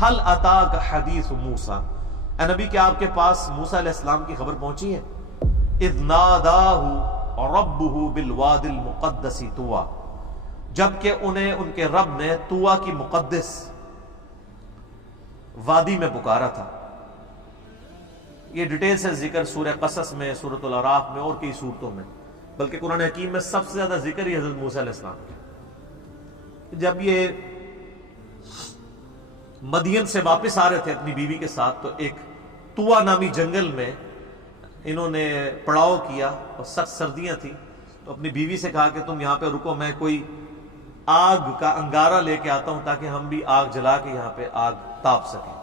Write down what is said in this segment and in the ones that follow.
حل اتاک حدیث موسیٰ، اے نبی کیا آپ کے پاس موسیٰ علیہ السلام کی خبر پہنچی ہے؟ اذ ناداہ ربہ بالوادی المقدس طویٰ، جبکہ انہیں ان کے رب نے طویٰ کی مقدس وادی میں پکارا تھا۔ یہ ڈیٹیل سے ذکر سورہ قصص میں، سورۃ الاعراف میں اور کئی سورتوں میں، بلکہ قرآن حکیم میں سب سے زیادہ ذکر ہی حضرت موسیٰ علیہ السلام کا۔ جب یہ مدین سے واپس آ رہے تھے اپنی بیوی کے ساتھ، تو ایک طویٰ نامی جنگل میں انہوں نے پڑاؤ کیا اور سخت سردیاں تھیں، تو اپنی بیوی سے کہا کہ تم یہاں پہ رکو، میں کوئی آگ کا انگارہ لے کے آتا ہوں تاکہ ہم بھی آگ جلا کے یہاں پہ آگ تاپ سکیں۔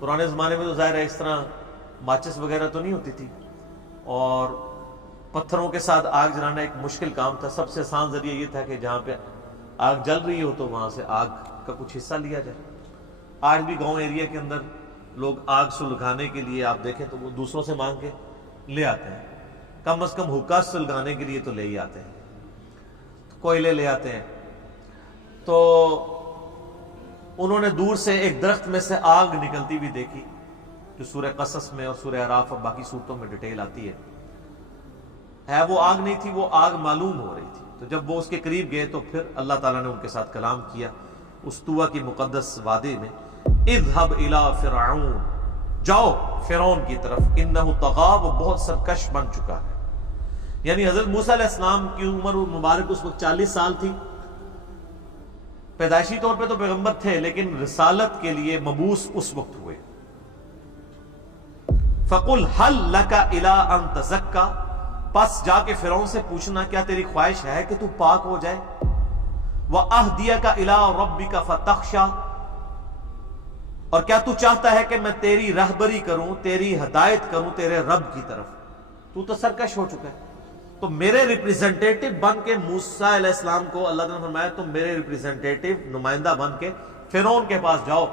پرانے زمانے میں تو ظاہر ہے اس طرح ماچس وغیرہ تو نہیں ہوتی تھی، اور پتھروں کے ساتھ آگ جلانا ایک مشکل کام تھا۔ سب سے آسان ذریعہ یہ تھا کہ جہاں پہ آگ جل رہی ہو تو وہاں سے آگ کا کچھ حصہ لیا جائے۔ آج بھی گاؤں ایریا کے اندر لوگ آگ سلگانے کے لیے آپ دیکھیں تو وہ دوسروں سے مانگ کے لے آتے ہیں، کم از کم حکا سلگانے کے لیے تو لے ہی آتے ہیں، کوئلے لے آتے ہیں۔ تو انہوں نے دور سے ایک درخت میں سے آگ نکلتی ہوئی دیکھی، جو سورہ قصص میں اور سورہ اعراف اور باقی سورتوں میں ڈیٹیل آتی ہے وہ آگ نہیں تھی، وہ آگ معلوم ہو رہی تھی۔ تو جب وہ اس کے قریب گئے تو پھر اللہ تعالیٰ نے ان کے ساتھ کلام کیا اس طویٰ کی مقدس وادی میں، اذهب الى فرعون، جاؤ فرعون کی طرف، انہ طغیٰ، وہ بہت سرکش بن چکا ہے۔ یعنی حضرت موسیٰ علیہ السلام کی عمر مبارک اس وقت 40 سال تھی۔ پیدائشی طور پہ تو پیغمبر تھے، لیکن رسالت کے لیے مبعوث اس وقت ہوئے۔ فَقُلْ هَلْ لَكَ إِلَىٰ أَن تَزَكَّىٰ، پس جا کے فرعون سے پوچھنا کیا تیری خواہش ہے کہ تو پاک ہو جائے، وَأَهْدِيَكَ إِلَىٰ رَبِّكَ فَتَخْشَىٰ، اور کیا تو چاہتا ہے کہ میں تیری رہبری کروں، تیری ہدایت کروں تیرے رب کی طرف، تو سرکش ہو چکا ہے۔ تو میرے ریپریزنٹیٹو بن کے موسیٰ علیہ السلام کو اللہ تعالیٰ نے فرمایا تم میرے ریپریزنٹیٹو نمائندہ بن کے فرعون کے پاس جاؤ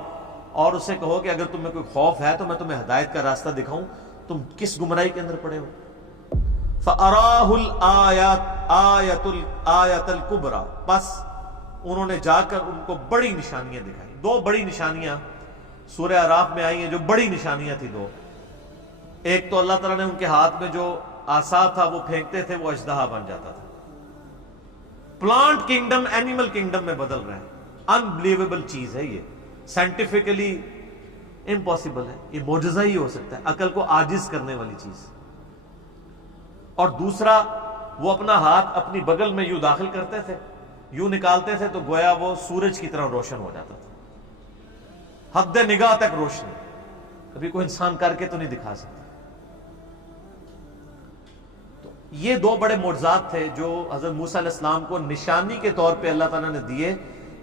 اور اسے کہو کہ اگر تمہیں کوئی خوف ہے تو میں تمہیں ہدایت کا راستہ دکھاؤں، تم کس گمراہی کے اندر پڑے ہو۔ فَأَرَاهُ الْآيَةَ الْكُبْرَىٰ، بس انہوں نے جا کر ان کو بڑی نشانیاں دکھائیں۔ دو بڑی نشانیاں سورہ اعراف میں آئی ہیں جو بڑی نشانیاں تھی دو۔ ایک تو اللہ تعالیٰ نے ان کے ہاتھ میں جو عصا تھا وہ پھینکتے تھے، وہ اژدہا بن جاتا تھا۔ پلانٹ کنگڈم اینیمل کنگڈم میں بدل رہا ہے۔ انبلیویبل چیز ہے یہ، سائنٹیفکلی امپاسبل ہے، یہ معجزہ ہی ہو سکتا ہے، عقل کو عاجز کرنے والی چیز۔ اور دوسرا، وہ اپنا ہاتھ اپنی بغل میں یوں داخل کرتے تھے، یوں نکالتے تھے تو گویا وہ سورج کی طرح روشن ہو جاتا تھا، حد نگاہ تک روشنی، کبھی کوئی انسان کر کے تو نہیں دکھا سکتا۔ تو یہ دو بڑے معجزات تھے جو حضرت موسیٰ علیہ السلام کو نشانی کے طور پہ اللہ تعالیٰ نے دیے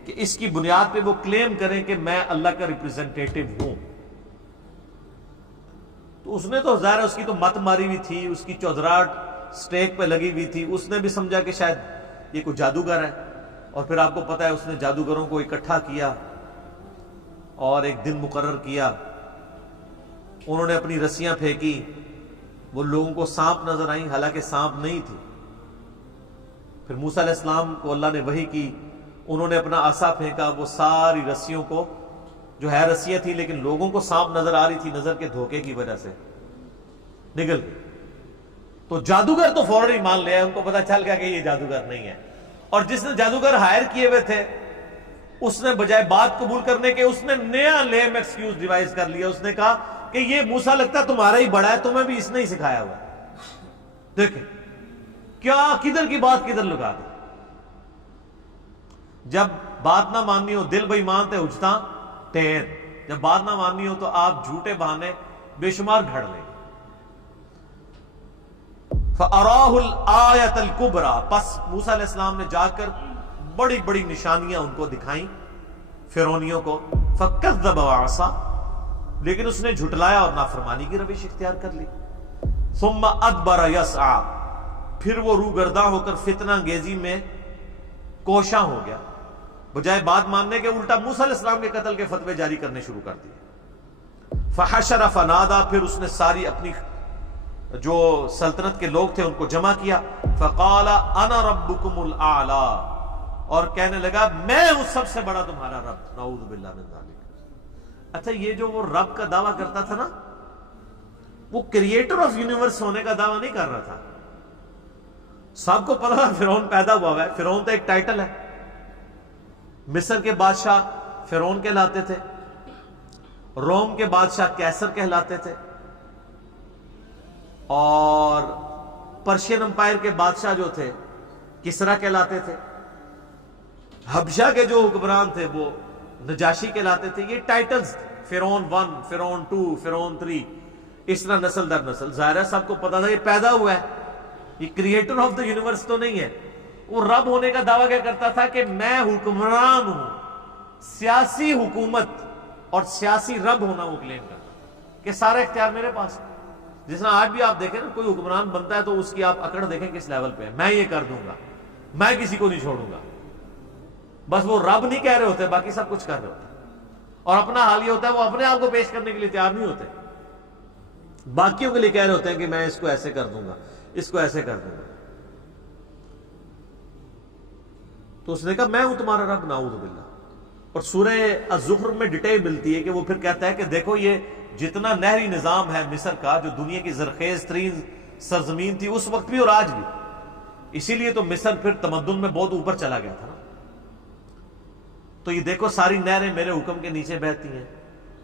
کہ اس کی بنیاد پہ وہ کلیم کریں کہ میں اللہ کا ریپریزنٹیٹو ہوں۔ تو اس نے تو ظاہر ہے اس کی تو مت ماری ہوئی تھی، اس کی چودراہٹ سٹیک پہ لگی ہوئی تھی، اس نے بھی سمجھا کہ شاید یہ کوئی جادوگر ہے، اور پھر آپ کو پتا ہے اس نے جادوگروں کو اکٹھا کیا اور ایک دن مقرر کیا، انہوں نے اپنی رسیاں پھینکی، وہ لوگوں کو سانپ نظر آئیں حالانکہ سانپ نہیں تھی۔ پھر موسیٰ علیہ السلام کو اللہ نے وحی کی، انہوں نے اپنا عصا پھینکا، وہ ساری رسیوں کو، جو ہے رسیاں تھیں لیکن لوگوں کو سانپ نظر آ رہی تھی، نظر کے دھوکے کی وجہ سے نگل گئی۔ تو جادوگر تو فوراً ہی مان لیا، ان کو پتا چل گیا کہ یہ جادوگر نہیں ہے، اور جس نے جادوگر ہائر کیے ہوئے تھے اس نے بجائے بات قبول کرنے کے اس نے نیا لیم ایکسکیوز ڈیوائز کر لیا، اس نے کہا کہ یہ موسیٰ لگتا ہے تمہارا ہی بڑا ہے، تمہیں بھی اس نے ہی سکھایا ہوا۔ دیکھیں کیا کدھر کی بات کدھر لگا دی۔ جب بات نہ ماننی ہو دل بے ایمان تے اجتا ٹیر، جب بات نہ ماننی ہو تو آپ جھوٹے بہانے بے شمار گھڑ لیں۔ فَأَرَاهُ الْآيَةَ الْكُبْرَىٰ، پس موسیٰ علیہ السلام نے جا کر بڑی بڑی نشانیاں ان کو دکھائیں فرعونیوں کو۔ فَكَذَّبَ وَعَصَىٰ، لیکن اس نے جھٹلایا اور نافرمانی کی روش اختیار کر لی۔ ثُمَّ أَدْبَرَ يَسْعَىٰ، پھر وہ روگرداں ہو کر فتنہ انگیزی میں کوشاں ہو گیا، بجائے بات ماننے کے الٹا موسیٰ علیہ السلام کے قتل کے فتوے جاری کرنے شروع کر دیے۔ فحشر فنادا، پھر اس نے ساری اپنی جو سلطنت کے لوگ تھے ان کو جمع کیا۔ فقال انا ربکم الاعلی، اور کہنے لگا میں ہوں سب سے بڑا تمہارا رب۔ نعوذ باللہ من ذلک، اچھا یہ جو وہ رب کا دعویٰ کرتا تھا نا، وہ کریٹر آف یونیورس ہونے کا دعویٰ نہیں کر رہا تھا. سب کو پتا تھا فرعون پیدا ہوا ہے. فرعون تو ایک ٹائٹل ہے. مصر کے بادشاہ فرعون کہلاتے تھے، روم کے بادشاہ کیسر کہلاتے تھے، اور پرشین امپائر کے بادشاہ جو تھے کسرا کہلاتے تھے. حبشہ کے جو حکمران تھے وہ نجاشی کہلاتے تھے. یہ ٹائٹلز تھے. فرعون 1، فرعون 2، فرعون 3، اس طرح نسل در نسل. ظاہر ہے سب کو پتا تھا یہ پیدا ہوا ہے، یہ کریٹر آف دا یونیورس تو نہیں ہے. وہ رب ہونے کا دعویٰ کیا کرتا تھا کہ میں حکمران ہوں. سیاسی حکومت اور سیاسی رب ہونا وہ کلیم کرتا کہ سارا اختیار میرے پاس ہے. جس طرح آج بھی آپ دیکھیں نا، کوئی حکمران بنتا ہے تو اس کی آپ اکڑ دیکھیں کس لیول پہ ہے. میں یہ کر دوں گا، میں کسی کو نہیں چھوڑوں گا. بس وہ رب نہیں کہہ رہے ہوتے، باقی سب کچھ کر رہے ہوتے. اور اپنا حال یہ ہوتا ہے وہ اپنے آپ کو پیش کرنے کے لیے تیار نہیں ہوتے، باقیوں کے لیے کہہ رہے ہوتے ہیں کہ میں اس کو ایسے کر دوں گا، اس کو ایسے کر دوں گا. تو اس نے کہا میں ہوں تمہارا رب، نعوذ باللہ. اور سورہ الزخرف میں ڈیٹیل ملتی ہے کہ وہ پھر کہتا ہے کہ دیکھو یہ جتنا نہری نظام ہے مصر کا، جو دنیا کی زرخیز ترین سرزمین تھی اس وقت بھی اور آج بھی، اسی لیے تو مصر پھر تمدن میں بہت اوپر چلا گیا تھا نا. تو یہ دیکھو ساری نہریں میرے حکم کے نیچے بہتی ہیں،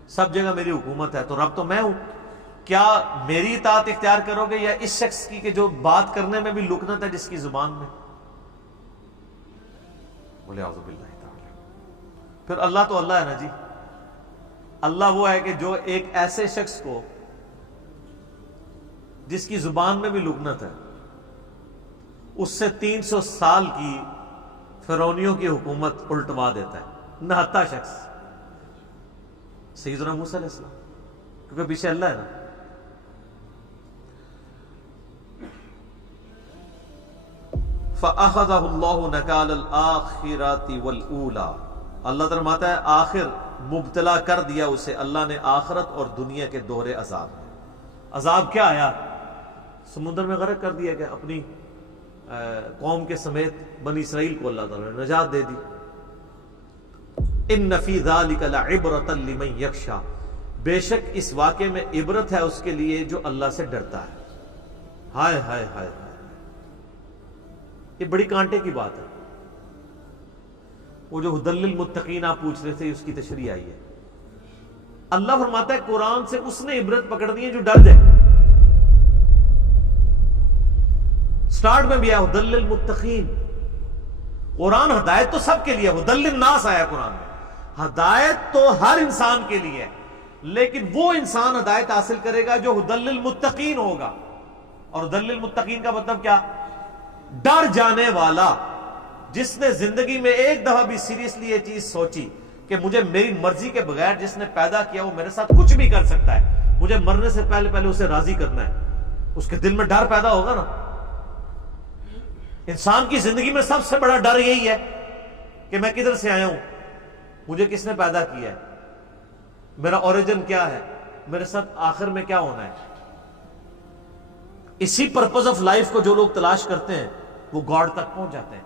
سب جگہ میری حکومت ہے. تو رب تو میں ہوں. کیا میری اطاعت اختیار کرو گے یا اس شخص کی کہ جو بات کرنے میں بھی لکنت ہے جس کی زبان میں؟ بولے اعوذ باللہ تعالی. پھر اللہ تو اللہ ہے نا جی. اللہ وہ ہے کہ جو ایک ایسے شخص کو جس کی زبان میں بھی لکنت ہے، اس سے 300 سال کی فرعونیوں کی حکومت الٹوا دیتا ہے. نہتا شخص سیدنا موسیٰ علیہ السلام، کیونکہ پیچھے اللہ ہے نا. فَأَخَذَهُ اللَّهُ نَكَالَ الْآخِرَةِ وَالْأُولَى. اللہ فرماتا ہے آخر مبتلا کر دیا اسے اللہ نے آخرت اور دنیا کے دوہرے عذاب. عذاب کیا آیا؟ سمندر میں غرق کر دیا گیا. اپنی قوم کے سمیت بنی اسرائیل کو اللہ تعالیٰ نے نجات دے دی. ان فی ذلک لعبرۃ لمن یخشی. بے شک اس واقعے میں عبرت ہے اس کے لیے جو اللہ سے ڈرتا ہے. ہائے ہائے ہائے ہائے، یہ بڑی کانٹے کی بات ہے. وہ جو ھدی للمتقین آپ پوچھ رہے تھے اس کی تشریح آئی ہے. اللہ فرماتا ہے قرآن سے اس نے عبرت پکڑنی ہے جو ڈر جائے. سٹارٹ میں بھی ہے ھدی للمتقین. قرآن ہدایت تو سب کے لیے، ھدی للناس آیا قرآن میں. ہدایت تو ہر انسان کے لیے ہے، لیکن وہ انسان ہدایت حاصل کرے گا جو ھدی للمتقین ہوگا. اور ھدی للمتقین کا مطلب کیا؟ ڈر جانے والا، جس نے زندگی میں ایک دفعہ بھی سیریسلی یہ چیز سوچی کہ مجھے میری مرضی کے بغیر جس نے پیدا کیا وہ میرے ساتھ کچھ بھی کر سکتا ہے، مجھے مرنے سے پہلے پہلے اسے راضی کرنا ہے. اس کے دل میں ڈر پیدا ہوگا نا. انسان کی زندگی میں سب سے بڑا ڈر یہی ہے کہ میں کدھر سے آیا ہوں، مجھے کس نے پیدا کیا ہے، میرا اوریجن کیا ہے، میرے ساتھ آخر میں کیا ہونا ہے. اسی پرپز آف لائف کو جو لوگ تلاش کرتے ہیں وہ گاڈ تک پہنچ جاتے ہیں.